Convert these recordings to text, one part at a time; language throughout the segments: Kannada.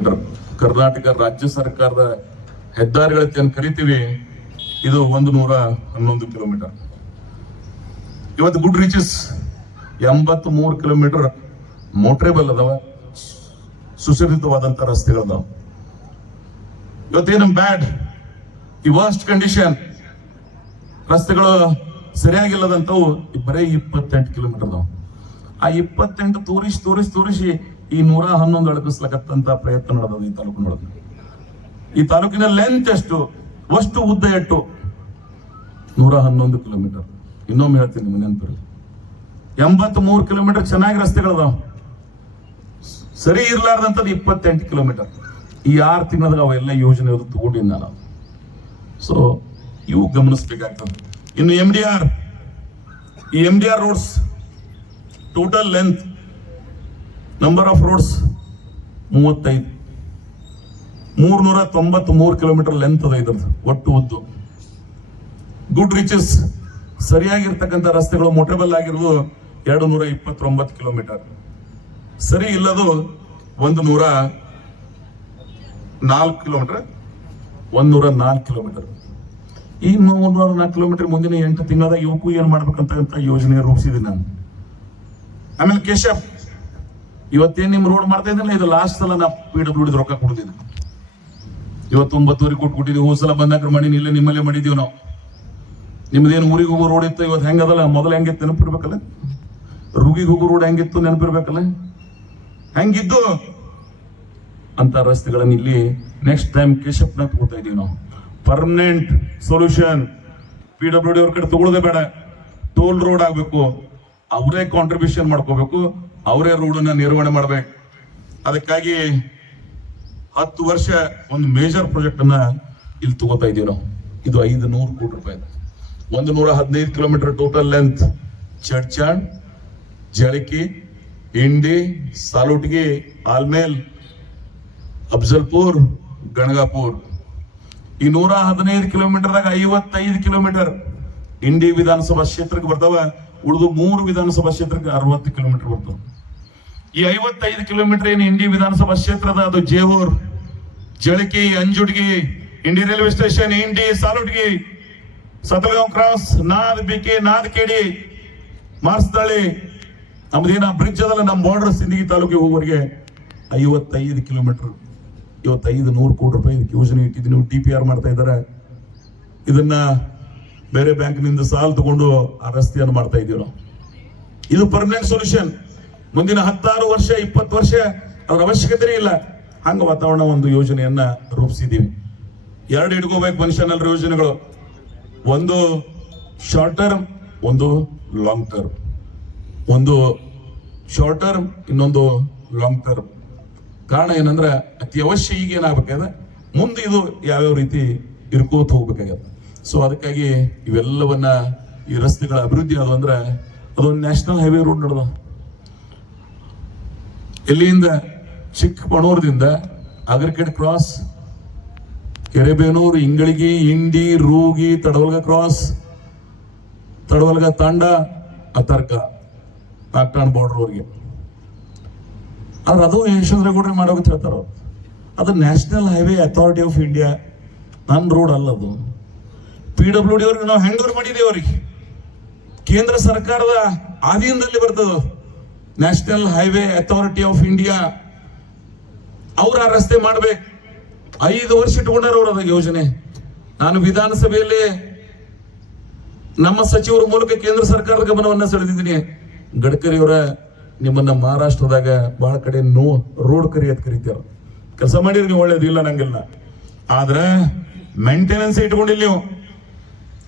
ಕರ್ನಾಟಕ ರಾಜ್ಯ ಸರ್ಕಾರದ ಹೆದ್ದಾರಿಗಳಂತ ಕರಿತೀವಿ. ಇದು 111 ಕಿಲೋಮೀಟರ್. ಇವತ್ತು ಗುಡ್ ರೀಚಸ್ 83 ಕಿಲೋಮೀಟರ್ ಮೋಟ್ರೇಬಲ್ ಅದಾವ, ಸುಸಜ್ಜಿತವಾದಂತ ರಸ್ತೆಗಳದಾವ. ಇವತ್ತೇನು ಬ್ಯಾಡ್, ಈ ವರ್ಸ್ಟ್ ಕಂಡೀಷನ್ ರಸ್ತೆಗಳು ಸರಿಯಾಗಿಲ್ಲದಂತವು ಬರೀ 28 ಕಿಲೋಮೀಟರ್ ಅದಾವ. ಆ 28 ತೋರಿಸಿ ಈ 111 ಅಳಕಿಸ್ಲಕತ್ತಂತ ಪ್ರಯತ್ನ ನಡೆದ ಈ ತಾಲೂಕಿನೊಳಗೆ. ಈ ತಾಲೂಕಿನ ಲೆಂತ್ ಎಷ್ಟು, ಅಷ್ಟು ಉದ್ದ ಎಷ್ಟು, 111 ಕಿಲೋಮೀಟರ್. ಇನ್ನೊಮ್ಮೆ ಹೇಳ್ತೀನಿ ನಿಮ್ಗೆ ನೆನಪಿರಲಿ, 83 ಕಿಲೋಮೀಟರ್ ಚೆನ್ನಾಗಿ ರಸ್ತೆಗಳದಾವ, ಸರಿ ಇರ್ಲಾರ್ದಂಥದ್ದು 28 ಕಿಲೋಮೀಟರ್. ಈ 6 ತಿಂಗಳದಾಗ ಅವೆಲ್ಲ ಯೋಜನೆ ತಗೊಂಡಿದ್ದ ನಾವು. ಸೊ ಇವು ಗಮನಿಸ್ಬೇಕಾಗ್ತದೆ. ಇನ್ನು ಈ MDR roads total length, number of roads 35, 393 kilometre length ಅದ ಇದ್ರದ್ದು ಒಟ್ಟು ಉದ್ದು. ಗುಡ್ ರೀಚಸ್ ಸರಿಯಾಗಿರ್ತಕ್ಕಂಥ ರಸ್ತೆಗಳು ಮೋಟರೇಬಲ್ ಆಗಿರೋದು 229 ಕಿಲೋಮೀಟರ್, ಸರಿ ಇಲ್ಲದು 104 ಕಿಲೋಮೀಟರ್. ಈ 104 ಕಿಲೋಮೀಟರ್ ಮುಂದಿನ 8 ತಿಂಗಳದಾಗ ಇವಕ್ಕೂ ಏನ್ ಮಾಡ್ಬೇಕಂತ ಯೋಜನೆ ರೂಪಿಸಿದ್ದೀನಿ ನಾನು. ಆಮೇಲೆ ಕೇಶವ್, ಇವತ್ತೇನ್ ನಿಮ್ ರೋಡ್ ಮಾಡ್ತಾ ಇದ್ದಿಲ್ಲ, ಇದು ಲಾಸ್ಟ್ ಸಲ ನಾ PWD ರೊಕ್ಕ ಕೊಡ್ತಿದ್ದೆ. ಇವತ್ತು 9 ಕೋಟಿ ಕೊಟ್ಟಿದ್ದೀವಿ. ಹೋದ ಸಲ ಬಂದಾಗ ಮಾಡಿ ಇಲ್ಲೇ ನಿಮ್ಮಲ್ಲೇ ಮಾಡಿದೀವಿ ನಾವು. ನಿಮ್ದೇನು ಊರಿಗೆ ಹೋಗೋ ರೋಡ್ ಇತ್ತು, ಇವತ್ತು ಹೆಂಗದಲ್ಲ, ಮೊದಲು ಹೆಂಗಿತ್ತು ನೆನಪಿರ್ಬೇಕಲ್ಲ. ರೂಗಿಗೆ ಹೋಗೋ ರೋಡ್ ಹೆಂಗಿತ್ತು ನೆನಪಿರ್ಬೇಕಲ್ಲ. ಹೆಂಗಿದ್ದು ಅಂತ ರಸ್ತೆಗಳನ್ನ ಇಲ್ಲಿ ನೆಕ್ಸ್ಟ್ ಟೈಮ್ ಕೇಶಪ್ನ ತಗೋತಾ ಇದೀವಿ ನಾವು. ಪರ್ಮನೆಂಟ್ ಸೊಲ್ಯೂಷನ್ PWD ಅವ್ರ ಕಡೆ ತಗೊಳ್ಳೋದೇ ಬೇಡ. ಟೋಲ್ ರೋಡ್ ಆಗ್ಬೇಕು, ಅವರೇ ಕಾಂಟ್ರಿಬ್ಯೂಷನ್ ಮಾಡ್ಕೋಬೇಕು, ಅವರೇ ರೋಡನ್ನ ನಿರ್ವಹಣೆ ಮಾಡ್ಬೇಕು. ಅದಕ್ಕಾಗಿ 10 ವರ್ಷ ಒಂದು ಮೇಜರ್ ಪ್ರಾಜೆಕ್ಟ್ ಅನ್ನ ಇಲ್ಲಿ ತಗೋತಾ ಇದೀವಿ ನಾವು. ಇದು 500 ಕೋಟಿ ರೂಪಾಯಿ. 115 ಕಿಲೋಮೀಟರ್ ಟೋಟಲ್ ಲೆಂತ್, ಚಡ್ಚಾಣ್, ಜಳಕಿ, ಇಂಡಿ, ಸಾಲುಟ್ಗಿ, ಆಲ್ಮೇಲ್, ಅಫ್ಜಲ್ಪುರ್, ಗಣಗಾಪುರ್. ಈ 115 ಕಿಲೋಮೀಟರ್ದಾಗ 55 ಕಿಲೋಮೀಟರ್ ಇಂಡಿ ವಿಧಾನಸಭಾ ಕ್ಷೇತ್ರಕ್ಕೆ ಬರ್ತಾವ. ಉಳಿದು 3 ವಿಧಾನಸಭಾ ಕ್ಷೇತ್ರಕ್ಕೆ 60 ಕಿಲೋಮೀಟರ್ ಬರ್ತವೆ. ಈ 55 ಕಿಲೋಮೀಟರ್ ಏನು ಇಂಡಿ ವಿಧಾನಸಭಾ ಕ್ಷೇತ್ರದ, ಅದು ಜೇವೂರ್, ಜಳಕಿ, ಅಂಜುಡ್ಗಿ, ಇಂಡಿ ರೈಲ್ವೆ ಸ್ಟೇಷನ್, ಇಂಡಿ, ಸಾಲುಟ್ಗಿ, ಸತಲಗಾಂವ್ ಕ್ರಾಸ್, ನಾದ್, ಬಿಕೆ, ನಾದ್, ಕೇಡಿ, ಮಾರ್ಸ್ದಳ್ಳಿ, ನಮ್ದೇನ ಬ್ರಿಡ್ಜ್ ಅದಲ್ಲ ನಮ್ಮ ಬಾರ್ಡರ್ ಸಿಂದಗಿ ತಾಲೂಕಿಗೆ ಹೋಗೋರಿಗೆ 55 ಕಿಲೋಮೀಟರ್. ಇವತ್ತು 500 ಕೋಟಿ ರೂಪಾಯಿ ಇದಕ್ಕೆ ಯೋಜನೆ ಇಟ್ಟಿದ್ದೀನಿ. TPR ಮಾಡ್ತಾ ಇದ್ದಾರೆ. ಇದನ್ನ ಬೇರೆ ಬ್ಯಾಂಕ್ನಿಂದ ಸಾಲ ತಗೊಂಡು ಆ ರಸ್ತೆಯನ್ನು ಮಾಡ್ತಾ ಇದೀವಿ ನಾವು. ಇದು ಪರ್ಮನೆಂಟ್ ಸೊಲ್ಯೂಷನ್. ಮುಂದಿನ 16 ವರ್ಷ 20 ವರ್ಷ ಅದ್ರ ಅವಶ್ಯಕತೆ ಇಲ್ಲ. ಹಂಗ ವಾತಾವರಣ ಒಂದು ಯೋಜನೆಯನ್ನ ರೂಪಿಸಿದೀವಿ. 2 ಇಟ್ಕೋಬೇಕು ಮನುಷ್ಯನಲ್ಲ ಯೋಜನೆಗಳು. ಒಂದು ಶಾರ್ಟ್ ಟರ್ಮ್, ಒಂದು ಲಾಂಗ್ ಟರ್ಮ್. ಒಂದು ಶಾರ್ಟ್ ಟರ್ಮ್, ಇನ್ನೊಂದು ಲಾಂಗ್ ಟರ್ಮ್. ಕಾರಣ ಏನಂದ್ರೆ ಅತಿ ಅವಶ್ಯ ಈಗ ಏನಾಗಬೇಕಾದ್ರೆ ಮುಂದೆ ಇದು ಯಾವ್ಯಾವ ರೀತಿ ಇರ್ಕೋತ ಹೋಗ್ಬೇಕಾಗತ್ತೆ. ಸೊ ಅದಕ್ಕಾಗಿ ಇವೆಲ್ಲವನ್ನ, ಈ ರಸ್ತೆಗಳ ಅಭಿವೃದ್ಧಿ ಅದು ಅಂದ್ರೆ ಅದೊಂದು ನ್ಯಾಷನಲ್ ಹೈವೇ ರೋಡ್ ನಡೆದ. ಎಲ್ಲಿಂದ ಚಿಕ್ಕಬಣೂರದಿಂದ ಅಗರ್ಕೆಡ್ ಕ್ರಾಸ್, ಕೆರೆಬೇನೂರು, ಇಂಗಳಗಿ, ಇಂಡಿ, ರೂಗಿ, ತಡವಲ್ಗ ಕ್ರಾಸ್, ತಡವಲ್ಗ ತಾಂಡ, ಅತರ್ಕ, ಪಾಕ್ಟಾನ್ ಬಾರ್ಡರ್ ವರೆಗೆ. ಆದ್ರೆ ಅದು ಯಶವಂತರೇಗೌಡ್ರಿಗೆ ಮಾಡೋಕೆ ಹೇಳ್ತಾರ. ಅದು national highway authority of India, ನನ್ನ ರೋಡ್ ಅಲ್ಲ ಅದು. PWD ಅವ್ರಿಗೆ ನಾವು ಹ್ಯಾಂಡ್ ಮಾಡಿದೇವೆ. ಅವ್ರಿಗೆ ಕೇಂದ್ರ ಸರ್ಕಾರದ ಆಧೀನದಲ್ಲಿ ಬರ್ತದ national highway authority of India. ಅವ್ರ ಆ ರಸ್ತೆ ಮಾಡ್ಬೇಕು. 5 ವರ್ಷ ಇಟ್ಕೊಂಡಾರ ಅವ್ರ ಅದ ಯೋಜನೆ. ನಾನು ವಿಧಾನಸಭೆಯಲ್ಲಿ ನಮ್ಮ ಸಚಿವರ ಮೂಲಕ ಕೇಂದ್ರ ಸರ್ಕಾರದ ಗಮನವನ್ನ ಸೆಳೆದಿದ್ದೀನಿ. ಗಡ್ಕರಿ ಅವರ, ನಿಮ್ಮನ್ನ ಮಹಾರಾಷ್ಟ್ರದಾಗ ಬಹಳ ಕಡೆ ರೋಡ್ ಕರಿ ಅಂತ ಕರಿತೇವೆ. ಕೆಲಸ ಮಾಡಿರಿ ನೀವು, ಒಳ್ಳೇದು ಇಲ್ಲ ನಂಗಿಲ್ಲ. ಆದ್ರೆ ಮೇಂಟೆನೆನ್ಸ್ ಇಟ್ಕೊಂಡಿಲ್ಲ ನೀವು.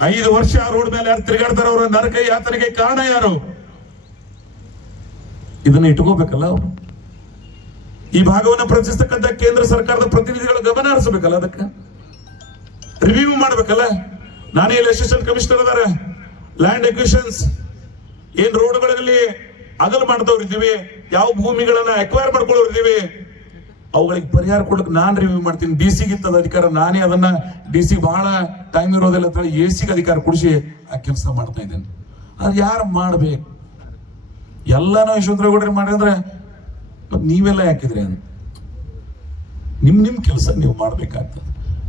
5 ವರ್ಷ ಆ ರೋಡ್ ಮೇಲೆ ಯಾರು ತಿರುಗಾಡ್ತಾರ, ಅವರ ನರಕ ಯಾತನೆಗೆ ಕಾರಣ ಯಾರು? ಇದನ್ನ ಇಟ್ಕೋಬೇಕಲ್ಲ ಅವರು. ಈ ಭಾಗವನ್ನು ಪ್ರಶ್ನಿಸ್ತಕ್ಕಂಥ ಕೇಂದ್ರ ಸರ್ಕಾರದ ಪ್ರತಿನಿಧಿಗಳ ಗಮನ ಹರಿಸಬೇಕಲ್ಲ, ಅದಕ್ಕೆ ರಿವ್ಯೂ ಮಾಡ್ಬೇಕಲ್ಲ. ನಾನೇ ಇಲ್ಲಿ ಅಸಿಸ್ಟೆಂಟ್ ಕಮಿಷನರ್ ಅದಾರ, ಲ್ಯಾಂಡ್ ಎಕ್ವಿಷನ್ಸ್, ಏನ್ ರೋಡ್ಗಳಲ್ಲಿ ಅಗಲ್ ಮಾಡ್ದವ್ರು ಇದ್ದೀವಿ, ಯಾವ ಭೂಮಿಗಳನ್ನ ಅಕ್ವೈರ್ ಮಾಡ್ಕೊಳ್ಳೋರು ಇದ್ದೀವಿ, ಅವುಗಳಿಗೆ ಪರಿಹಾರ ಕೊಡಕ್ಕೆ ನಾನು ರಿವ್ಯೂ ಮಾಡ್ತೀನಿ. DC ಗಿತ್ತದ ಅಧಿಕಾರ ನಾನೇ, ಅದನ್ನ DC ಬಹಳ ಟೈಮ್ ಇರೋದಿಲ್ಲ ಅಂತ ಹೇಳಿ AC ಗೆ ಅಧಿಕಾರ ಕೊಡಿಸಿ ಆ ಕೆಲಸ ಮಾಡ್ತಾ ಇದ್ದೇನೆ. ಅದು ಯಾರು ಮಾಡ್ಬೇಕು? ಎಲ್ಲಾನು ಯಶವಂತರೇಗೌಡರು ಮಾಡಿದ್ರೆ ನೀವೆಲ್ಲ ಯಾಕಿದ್ರಿ ಅಂತ ನಿಮ್ ಕೆಲಸ ನೀವು ಮಾಡ್ಬೇಕಾಗ್ತದೆ.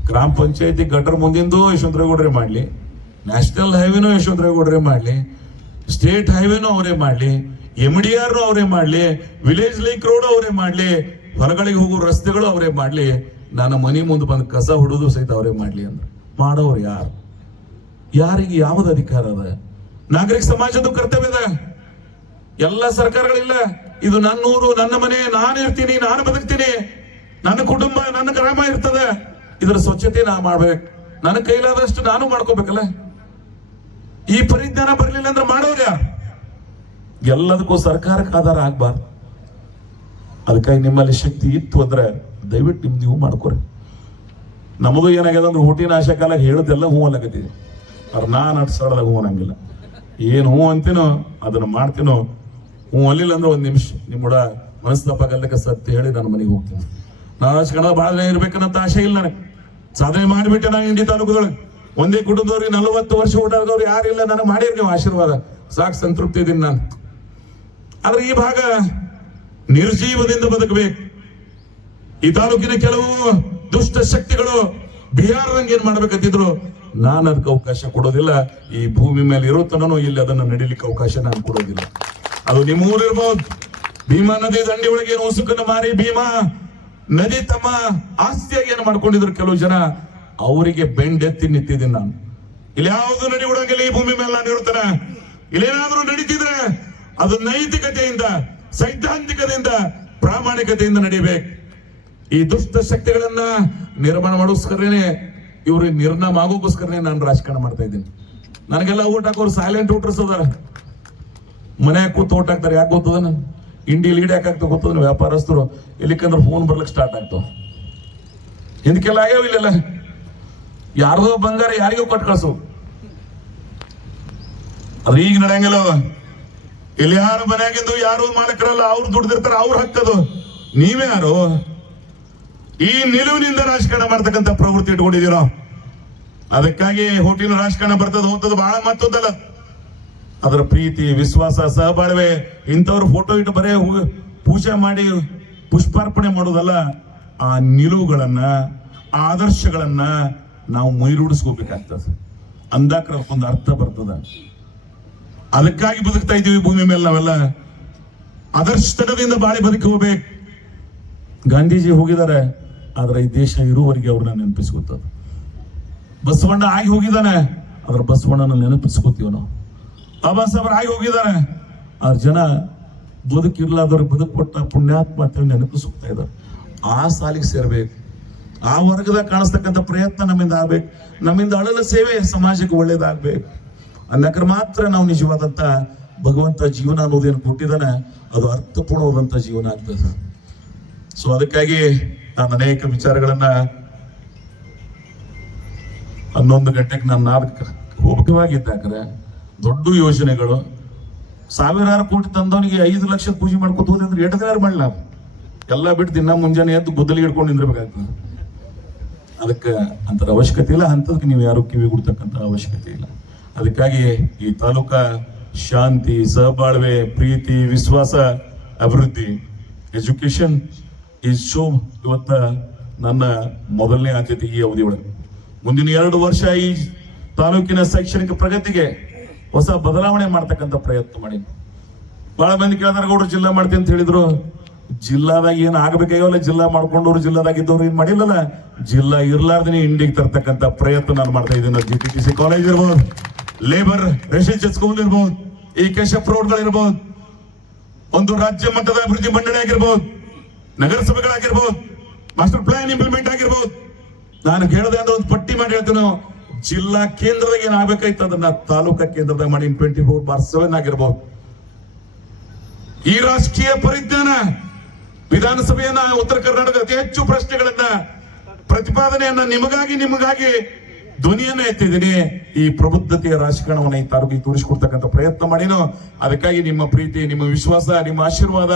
ಗ್ರಾಮ ಪಂಚಾಯತಿ ಗಟರ್ ಮುಂದಿಂದು ಯಶವಂತರೇಗೌಡರೇ ಮಾಡಲಿ, ನ್ಯಾಷನಲ್ ಹೈವೇನೂ ಯಶವಂತರೇಗೌಡರೇ ಮಾಡಲಿ, ಸ್ಟೇಟ್ ಹೈವೇನೂ ಅವರೇ ಮಾಡಲಿ, MDR ಅವರೇ ಮಾಡಲಿ, ವಿಲೇಜ್ ಲಿಂಕ್ ರೋಡ್ ಅವರೇ ಮಾಡಲಿ, ಹೊರಗಳಿಗೆ ಹೋಗೋ ರಸ್ತೆಗಳು ಅವರೇ ಮಾಡಲಿ, ನನ್ನ ಮನೆ ಮುಂದೆ ಬಂದು ಕಸ ಹೊಡೋದು ಸಹಿತ ಅವರೇ ಮಾಡಲಿ ಅಂದ್ರೆ ಮಾಡೋರು ಯಾರು? ಯಾರಿಗೆ ಯಾವ್ದು ಅಧಿಕಾರ ಅದ? ನಾಗರಿಕ ಸಮಾಜದ ಕರ್ತವ್ಯ ಅದ. ಎಲ್ಲ ಸರ್ಕಾರಗಳಿಲ್ಲ. ಇದು ನನ್ನ ಊರು, ನನ್ನ ಮನೆ, ನಾನು ಇರ್ತೀನಿ, ನಾನು ಬದುಕ್ತೀನಿ, ನನ್ನ ಕುಟುಂಬ, ನನ್ನ ಗ್ರಾಮ ಇರ್ತದೆ. ಇದರ ಸ್ವಚ್ಛತೆ ನಾ ಮಾಡ್ಬೇಕು, ನನ್ನ ಕೈಲಾದಷ್ಟು ನಾನು ಮಾಡ್ಕೋಬೇಕಲ್ಲ. ಈ ಪರಿಜ್ಞಾನ ಬರಲಿಲ್ಲ ಅಂದ್ರೆ ಮಾಡೋರು ಯಾರು? ಎಲ್ಲದಕ್ಕೂ ಸರ್ಕಾರಕ್ಕೆ ಆಧಾರ ಆಗ್ಬಾರ್ದು. ಅದಕ್ಕಾಗಿ ನಿಮ್ಮಲ್ಲಿ ಶಕ್ತಿ ಇತ್ತು ಅಂದ್ರೆ ದಯವಿಟ್ಟು ನೀವು ಮಾಡ್ಕೊರಿ. ನಮ್ಮದು ಏನಾಗ್ಯದ ಅಂದ್ರೆ ಹುಟ್ಟಿನ ಆಶಾ ಕಾಲ ಹೇಳೋದೆಲ್ಲ ಹೂ ಅಲ್ಲಕತ್ತೀವಿ. ಅವ್ರು ನಾನು ಅಷ್ಟು ಸರಳದಾಗ ಹೂ ಅನ್ನಂಗಿಲ್ಲ. ಏನು ಹೂ ಅಂತೀನೋ ಅದನ್ನ ಮಾಡ್ತೀನೋ. ಹೂ ಅಲ್ಲಿಲ್ಲ ಅಂದ್ರೆ ಒಂದು ನಿಮಿಷ ನಿಮ್ಮೂಡ ಮನಸ್ಸಪ್ಪಾಗಲ್ಲಕ್ಕೆ ಸತ್ಯ ಹೇಳಿ ನನ್ನ ಮನೆಗೆ ಹೋಗ್ತೀನಿ. ನಾನು ಅಷ್ಟು ಭಾಳ ಇರ್ಬೇಕನ್ನಂತ ಆಶೆ ಇಲ್ಲ ನನಗೆ. ಸಾಧನೆ ಮಾಡಿಬಿಟ್ಟೆ ನಾನು ಇಂಡಿ ತಾಲೂಕದೊಳಗೆ. ಒಂದೇ ಕುಟುಂಬದವ್ರಿಗೆ 40 ವರ್ಷ ಊಟದವ್ರು ಯಾರಿಲ್ಲ, ನನಗೆ ಮಾಡಿರಿ ನೀವು ಆಶೀರ್ವಾದ, ಸಾಕು, ಸಂತೃಪ್ತಿ ಇದ್ದೀನಿ ನಾನು. ಆದ್ರೆ ಈ ಭಾಗ ನಿರ್ಜೀವದಿಂದ ಬದುಕಬೇಕು. ಈ ತಾಲೂಕಿನ ಕೆಲವು ದುಷ್ಟ ಶಕ್ತಿಗಳು ಬಿಹಾರದಂಗೆ ಏನ್ ಮಾಡ್ಬೇಕಂತಿದ್ರು, ನಾನು ಅದಕ್ಕೆ ಅವಕಾಶ ಕೊಡೋದಿಲ್ಲ. ಈ ಭೂಮಿ ಮೇಲೆ ಇರೋ ತನೂ ಇಲ್ಲಿ ಅದನ್ನು ನಡಿಲಿಕ್ಕೆ ಅವಕಾಶ ನಾನು ಕೊಡೋದಿಲ್ಲ. ಅದು ನಿಮ್ಮ ಊರಿರ್ಬೋದು. ಭೀಮಾ ನದಿ ದಂಡಿ ಒಳಗೆ ಏನು ಉಸುಕನ್ನು ಮಾರಿ ಭೀಮಾ ನದಿ ತಮ್ಮ ಆಸ್ತಿಯಾಗಿ ಏನು ಮಾಡ್ಕೊಂಡಿದ್ರು ಕೆಲವು ಜನ, ಅವರಿಗೆ ಬೆಂಡೆತ್ತಿ ನಿಂತಿದ್ದೀನಿ ನಾನು. ಇಲ್ಲಿ ಯಾವುದು ನಡಿ ಉಡಂಗಿಲ್ಲ ಈ ಭೂಮಿ ಮೇಲೆ ನಾನು ಇರ್ತಾನೆ. ಇಲ್ಲೇನಾದ್ರೂ ನಡೀತಿದ್ರೆ ಅದು ನೈತಿಕತೆಯಿಂದ, ಸೈದ್ಧಾಂತಿಕತೆಯಿಂದ, ಪ್ರಾಮಾಣಿಕತೆಯಿಂದ ನಡಿಬೇಕು. ಈ ದುಷ್ಟ ಶಕ್ತಿಗಳನ್ನ ನಿರ್ಮಾಣ ಮಾಡೋಸ್ಕರನೇ, ಇವ್ರ ನಿರ್ನಾಮ ಆಗೋಗೋಸ್ಕರನೇ ನಾನು ರಾಜಕಾರಣ ಮಾಡ್ತಾ ಇದ್ದೀನಿ. ನನಗೆಲ್ಲ ಓಟ್ ಹಾಕೋರು ಸೈಲೆಂಟ್ ವೋಟರ್ಸ್ ಅದಾರ. ಮನ್ಯಾಗ ಕೂತು ಓಟ್ ಹಾಕ್ತಾರೆ. ಯಾಕೆ ಗೊತ್ತದ? ಇಂಡಿ ಲೀಡ್ ಯಾಕೆ ಆಗ್ತಾ ಗೊತ್ತದ? ವ್ಯಾಪಾರಸ್ಥರು ಇಲ್ಲಿಕಂದ್ರೆ ಫೋನ್ ಬರ್ಲಿಕ್ಕೆ ಸ್ಟಾರ್ಟ್ ಆಗ್ತಾವ. ಹಿಂದಕ್ಕೆಲ್ಲ ಆಗ್ಯಾವ ಇಲ್ಲೆಲ್ಲ. ಯಾರ್ದೋ ಬಂಗಾರ ಯಾರಿಗೂ ಕೊಟ್ಟು ಕಳ್ಸು. ಅದ್ರ ಈಗ ನಡೆಯಂಗಿಲ್ಲ. ಇಲ್ಲಿ ಯಾರು ಮನ್ಯಾಗಿಂದು ಯಾರು ಮಾಲಕರಲ್ಲ, ಅವ್ರು ದುಡ್ದಿರ್ತಾರ, ಅವ್ರು ಹಕ್ಕದು. ನೀವೇ ಯಾರು? ಈ ನಿಲುವಿನಿಂದ ರಾಜಕಾರಣ ಮಾಡ್ತಕ್ಕಂಥ ಪ್ರವೃತ್ತಿ ಇಟ್ಕೊಂಡಿದ್ದೀರೋ. ಅದಕ್ಕಾಗಿ ಹೋಟಿನ ರಾಜಕಾರಣ ಬರ್ತದ ಹೋಗ್ತದ ಬಹಳ ಮತ್ತೊಂದಲ್ಲ. ಅದರ ಪ್ರೀತಿ, ವಿಶ್ವಾಸ, ಸಹಬಾಳ್ವೆ, ಇಂಥವ್ರು ಫೋಟೋ ಇಟ್ಟು ಬರೇ ಪೂಜೆ ಮಾಡಿ ಪುಷ್ಪಾರ್ಪಣೆ ಮಾಡೋದಲ್ಲ. ಆ ನಿಲುವುಗಳನ್ನ, ಆ ಆದರ್ಶಗಳನ್ನ ನಾವು ಮೈರೂಡಿಸ್ಕೋಬೇಕಾಗ್ತದೆ. ಅಂದಾಕ ಒಂದು ಅರ್ಥ ಬರ್ತದ. ಅದಕ್ಕಾಗಿ ಬದುಕ್ತಾ ಇದೀವಿ ಭೂಮಿ ಮೇಲೆ ನಾವೆಲ್ಲ. ಆದರ್ಶತನದಿಂದ ಬಾಳಿ ಬದುಕಿ ಹೋಗ್ಬೇಕು. ಗಾಂಧೀಜಿ ಹೋಗಿದ್ದಾರೆ, ಆದ್ರೆ ಈ ದೇಶ ಇರುವವರೆಗೆ ಅವ್ರನ್ನ ನೆನಪಿಸ್ಕೊತದ. ಬಸವಣ್ಣ ಆಗಿ ಹೋಗಿದ್ದಾನೆ, ಆದ್ರೆ ಬಸವಣ್ಣನ ನೆನಪಿಸ್ಕೋತೀವಿ ನಾವು. ಬಾಬಾ ಸಾಹೇಬ್ ಆಗಿ ಹೋಗಿದ್ದಾರೆ, ಆದ್ರೆ ಜನ ಬದುಕಿರ್ಲಾದವ್ರಿಗೆ ಬದುಕು ಕೊಟ್ಟ ಪುಣ್ಯಾತ್ಮ ಅಂತ ನೆನಪಿಸ್ಕೊತಾ ಇದ್ದಾರೆ. ಆ ಸಾಲಿಗೆ ಸೇರ್ಬೇಕು. ಆ ವರ್ಗದಾಗ ಕಾಣಿಸ್ತಕ್ಕಂಥ ಪ್ರಯತ್ನ ನಮ್ಮಿಂದ ಆಗ್ಬೇಕು. ನಮ್ಮಿಂದ ಅಳಲ ಸೇವೆ ಸಮಾಜಕ್ಕೆ ಒಳ್ಳೇದಾಗ್ಬೇಕು. ಅನ್ನಕ್ರೆ ಮಾತ್ರ ನಾವು ನಿಜವಾದಂತ ಭಗವಂತ ಜೀವನ ಅನ್ನೋದೇನು ಕೊಟ್ಟಿದ್ದಾನೆ, ಅದು ಅರ್ಥಪೂರ್ಣವಾದಂತ ಜೀವನ ಆಗ್ತದೆ. ಸೊ ಅದಕ್ಕಾಗಿ ನಾನು ಅನೇಕ ವಿಚಾರಗಳನ್ನ 11 ಗಂಟೆಗೆ ನಾನು ಹೋಗಬೇಕಾಗಿದ್ದಾಕ್ರೆ ದೊಡ್ಡ ಯೋಜನೆಗಳು, ಸಾವಿರಾರು ಕೋಟಿ ತಂದವನಿಗೆ 5 ಲಕ್ಷ ಪೂಜೆ ಮಾಡ್ಕೊತ ಹೋದ್ರೆ ಅಂದ್ರೆ ಎಟದಾರು ಮಾಡಲ್ಲ. ಎಲ್ಲ ಬಿಟ್ಟು ದಿನ ಮುಂಜಾನೆ ಎದ್ದು ಗುದ್ದಲಿ ಹಿಡ್ಕೊಂಡು ನಿಂದಿರ್ಬೇಕಾಗ್ತದೆ. ಅದಕ್ಕೆ ಅಂತರ ಅವಶ್ಯಕತೆ ಇಲ್ಲ. ಅಂಥದಕ್ಕೆ ನೀವು ಯಾರು ಕಿವಿ ಕೊಡ್ತಕ್ಕಂಥ ಅವಶ್ಯಕತೆ ಇಲ್ಲ. ಅದಕ್ಕಾಗಿ ಈ ತಾಲೂಕ ಶಾಂತಿ, ಸಹಬಾಳ್ವೆ, ಪ್ರೀತಿ, ವಿಶ್ವಾಸ, ಅಭಿವೃದ್ಧಿ, ಎಜುಕೇಶನ್ ಈಸ್ ಶೋ ಇವತ್ತ ನನ್ನ ಮೊದಲನೇ ಆದ್ಯತೆ ಈ ಅವಧಿ ಒಳಗೆ. ಮುಂದಿನ 2 ವರ್ಷ ಈ ತಾಲೂಕಿನ ಶೈಕ್ಷಣಿಕ ಪ್ರಗತಿಗೆ ಹೊಸ ಬದಲಾವಣೆ ಮಾಡ್ತಕ್ಕಂಥ ಪ್ರಯತ್ನ ಮಾಡಿ. ಬಹಳ ಮಂದಿ ಕೇಳಿದಾರೆ, ಗೌಡ್ರು ಜಿಲ್ಲಾ ಮಾಡ್ತೀನಿ ಅಂತ ಹೇಳಿದ್ರು. ಜಿಲ್ಲಾದಾಗ ಏನ್ ಆಗ್ಬೇಕಾಗಿಲ್ಲ, ಜಿಲ್ಲಾ ಮಾಡ್ಕೊಂಡವ್ರು ಜಿಲ್ಲಾದಾಗ ಇದ್ದವ್ರು ಏನ್ ಮಾಡಿಲ್ಲಲ್ಲ. ಜಿಲ್ಲಾ ಇರ್ಲಾರ್ದೇ ಇಂಡಿಗೆ ತರ್ತಕ್ಕಂಥ ಪ್ರಯತ್ನ ನಾನು ಮಾಡ್ತಾ ಇದ್ದೀನಿ. GTTC ಕಾಲೇಜ್ ಇರ್ಬೋದು, ಲೇಬರ್ ರೆಸಿಡೆನ್ಷಿಯಲ್ ಸ್ಕೂಲ್ ಇರ್ಬೋದು, ಈ ಕೆಶಪ್ ರೋಡ್ಗಳಿರ್ಬೋದು, ಒಂದು ರಾಜ್ಯ ಮಟ್ಟದ ಅಭಿವೃದ್ಧಿ ಮಂಡಳಿ ಆಗಿರ್ಬೋದು, ನಗರಸಭೆಗಳಾಗಿರ್ಬೋದು, ಮಾಸ್ಟರ್ ಪ್ಲಾನ್ ಇಂಪ್ಲಿಮೆಂಟ್ ಆಗಿರ್ಬೋದು. ನಾನು ಹೇಳದೆ ಅಂದ್ರೆ ಒಂದು ಪಟ್ಟಿ ಮಾಡಿ ಹೇಳ್ತೇನೆ. ಜಿಲ್ಲಾ ಕೇಂದ್ರದಾಗ ಏನ್ ಆಗ್ಬೇಕಾಯ್ತು ಅದನ್ನ ತಾಲೂಕಾ ಕೇಂದ್ರದಾಗ ಮಾಡಿ 24/7 ಆಗಿರ್ಬೋದು. ಈ ರಾಜಕೀಯ ಪರಿಜ್ಞಾನ ವಿಧಾನಸಭೆಯನ್ನ ಉತ್ತರ ಕರ್ನಾಟಕದ ಅತಿ ಹೆಚ್ಚು ಪ್ರಶ್ನೆಗಳನ್ನ ಪ್ರತಿಪಾದನೆಯನ್ನ ನಿಮಗಾಗಿ ಧ್ವನಿಯನ್ನ ಎತ್ತಿದ್ದೀನಿ. ಈ ಪ್ರಬುದ್ಧತೆಯ ರಾಜಕಾರಣವನ್ನ ಈ ತಾಲೂಕಿಗೆ ತೋರಿಸಿಕೊಡ್ತಕ್ಕಂಥ ಪ್ರಯತ್ನ ಮಾಡಿನೋ. ಅದಕ್ಕಾಗಿ ನಿಮ್ಮ ಪ್ರೀತಿ, ನಿಮ್ಮ ವಿಶ್ವಾಸ, ನಿಮ್ಮ ಆಶೀರ್ವಾದ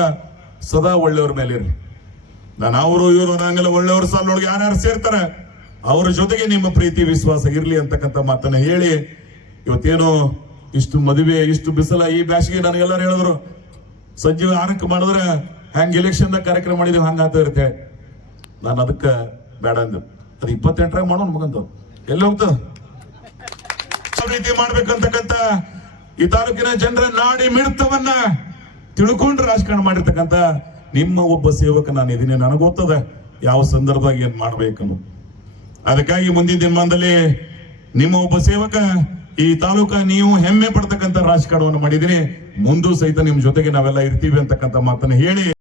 ಸದಾ ಒಳ್ಳೆಯವ್ರ ಮೇಲೆ ಇರಲಿ. ನಾನು ಅವರು ಇವರು ನಂಗೆಲ್ಲ ಒಳ್ಳೆಯವ್ರ ಸಾಲೊಳಗೆ ಯಾರ್ಯಾರು ಸೇರ್ತಾರೆ ಅವರ ಜೊತೆಗೆ ನಿಮ್ಮ ಪ್ರೀತಿ ವಿಶ್ವಾಸ ಇರ್ಲಿ ಅಂತಕ್ಕಂಥ ಮಾತನ್ನ ಹೇಳಿ, ಇವತ್ತೇನು ಇಷ್ಟು ಮದುವೆ, ಇಷ್ಟು ಬಿಸಿಲ, ಈ ಬ್ಯಾಸಿಗೆ ನನಗೆಲ್ಲರೂ ಹೇಳಿದ್ರು ಸಂಜೆ 6ಕ್ಕೆ ಮಾಡಿದ್ರೆ ಹೆಂಗ್ ಎಲೆಕ್ಷನ್ ಕಾರ್ಯಕ್ರಮ ಮಾಡಿದೀವಿ ಹಂಗಾತ ಇರುತ್ತೆ. ನಾನು ಅದಕ್ಕೆ ಬೇಡ ಅಂದೆ. ಅದು 28ರಾಗ ಮಾಡೋಣ ಮಗಂತ ಎಲ್ಲಿ ಹೋಗ್ತದ ರೀತಿ ಮಾಡ್ಬೇಕಂತಕ್ಕಂತ ಈ ತಾಲೂಕಿನ ಜನರ ನಾಡಿ ಮಿಡಿತವನ್ನ ತಿಳ್ಕೊಂಡು ರಾಜಕಾರಣ ಮಾಡಿರ್ತಕ್ಕಂತ ನಿಮ್ಮ ಒಬ್ಬ ಸೇವಕ ನಾನು ಇದೀನಿ. ನನಗೆ ಗೊತ್ತದ ಯಾವ ಸಂದರ್ಭದಾಗ ಏನ್ ಮಾಡ್ಬೇಕನ್ನು. ಅದಕ್ಕಾಗಿ ಮುಂದಿನ ದಿನಮಾನದಲ್ಲಿ ನಿಮ್ಮ ಒಬ್ಬ ಸೇವಕ ಈ ತಾಲೂಕ ನೀವು ಹೆಮ್ಮೆ ಪಡ್ತಕ್ಕಂಥ ರಾಜಕಾರಣವನ್ನು ಮಾಡಿದಿರಿ. ಮುಂದೂ ಸಹಿತ ನಿಮ್ ಜೊತೆಗೆ ನಾವೆಲ್ಲ ಇರ್ತೀವಿ ಅಂತಕ್ಕಂಥ ಮಾತನ್ನ ಹೇಳಿ